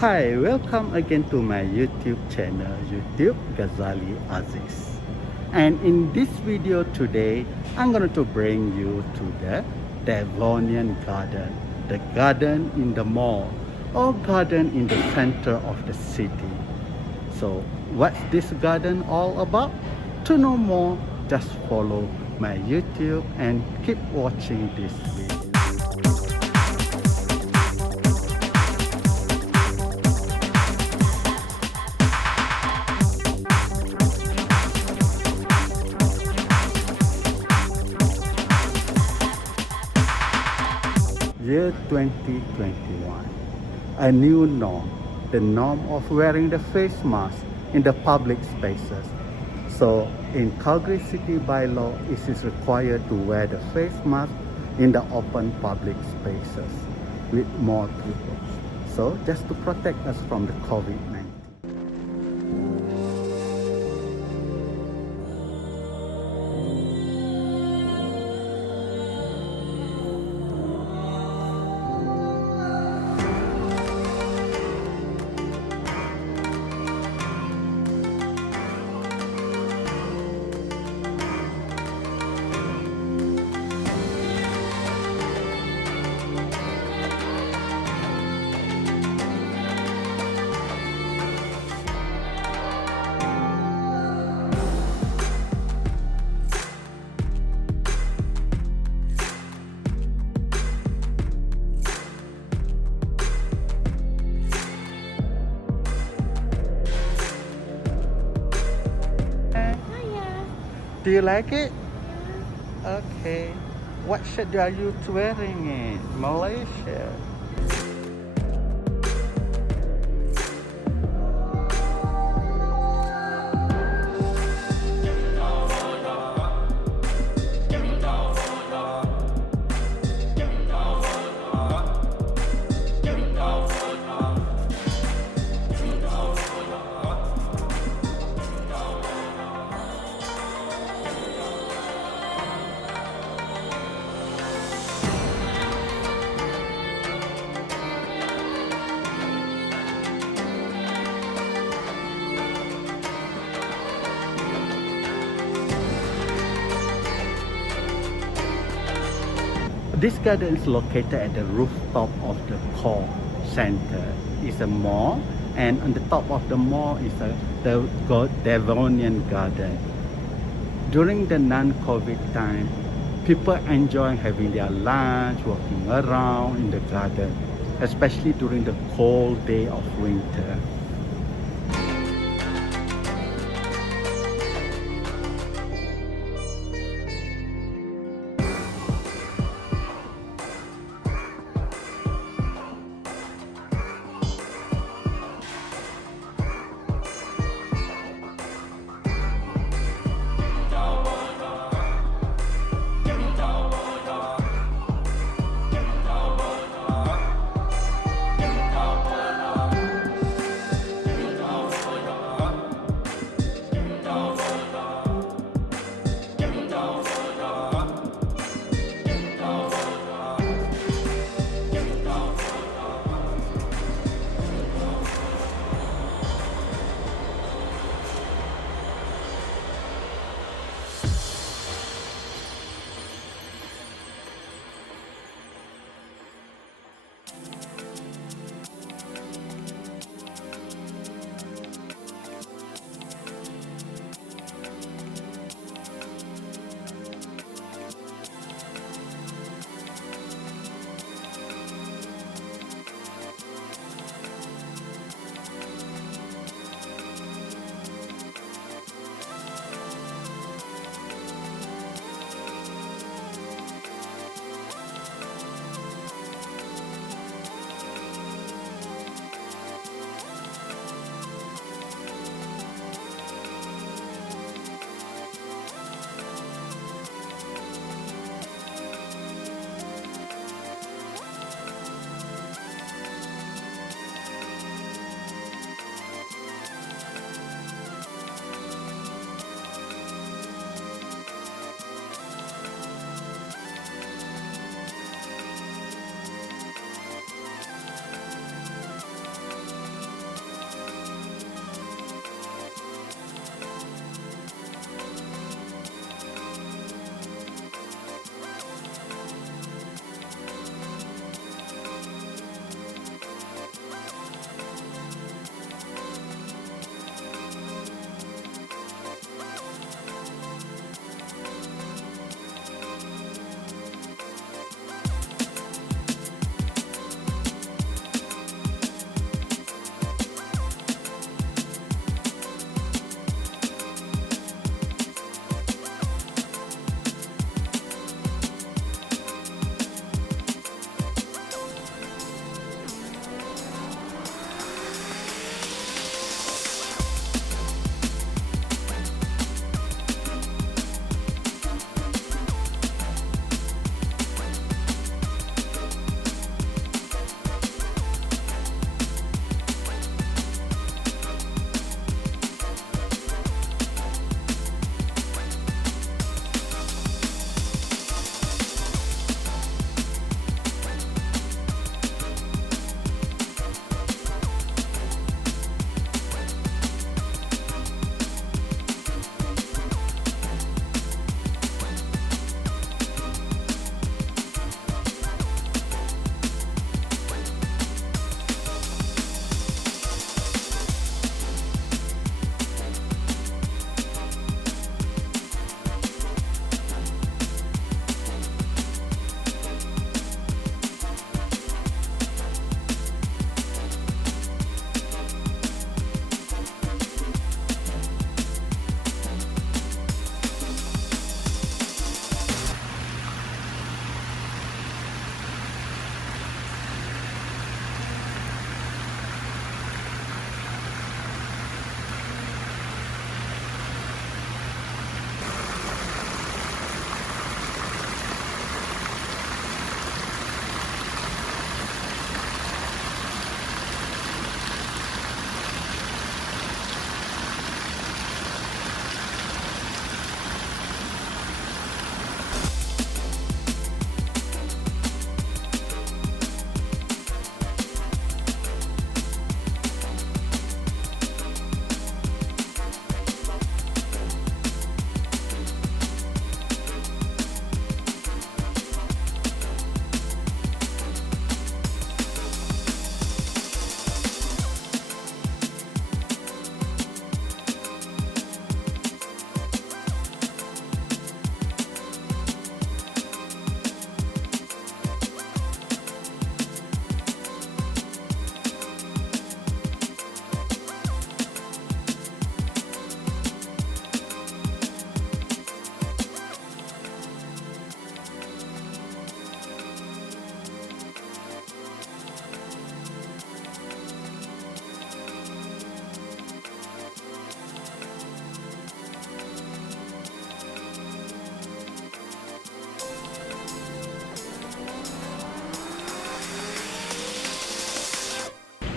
Hi, welcome again to my YouTube channel, YouTube Ghazali Aziz. And in this video today, I'm going to bring you to the Devonian Garden, the garden in the mall or garden in the center of the city. So what's this garden all about? To know more, just follow my YouTube and keep watching this video. Year 2021, a new norm, the norm of wearing the face mask in the public spaces. So in Calgary City bylaw, it is required to wear the face mask in the open public spaces with more people. So just to protect us from the COVID-19. Do you like it? Okay. What shirt are you wearing in Malaysia? This garden is located at the rooftop of the core center. It's a mall, and on the top of the mall is the Devonian Garden. During the non-COVID time, people enjoy having their lunch, walking around in the garden, especially during the cold day of winter.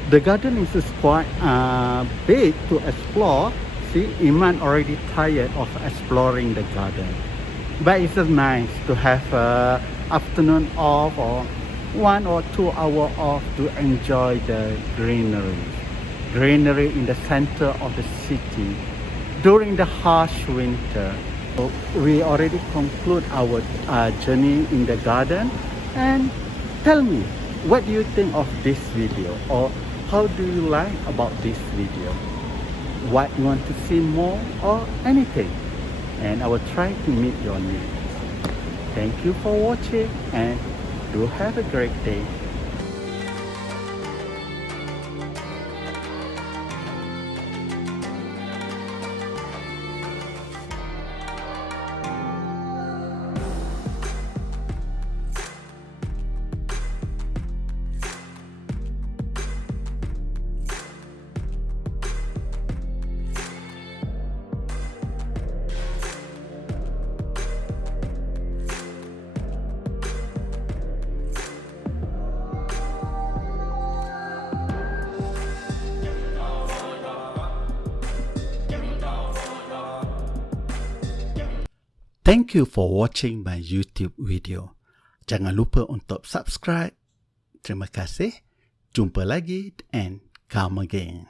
The garden is quite big to explore. See, Iman already tired of exploring the garden. But it's just nice to have afternoon off or 1 or 2 hours off to enjoy the greenery. Greenery in the center of the city during the harsh winter. So we already conclude our journey in the garden. And tell me, what do you think of this video, or how do you like about this video? What you want to see more or anything? And I will try to meet your needs. Thank you for watching and do have a great day. Thank you for watching my YouTube video. Jangan lupa untuk subscribe. Terima kasih. Jumpa lagi and come again.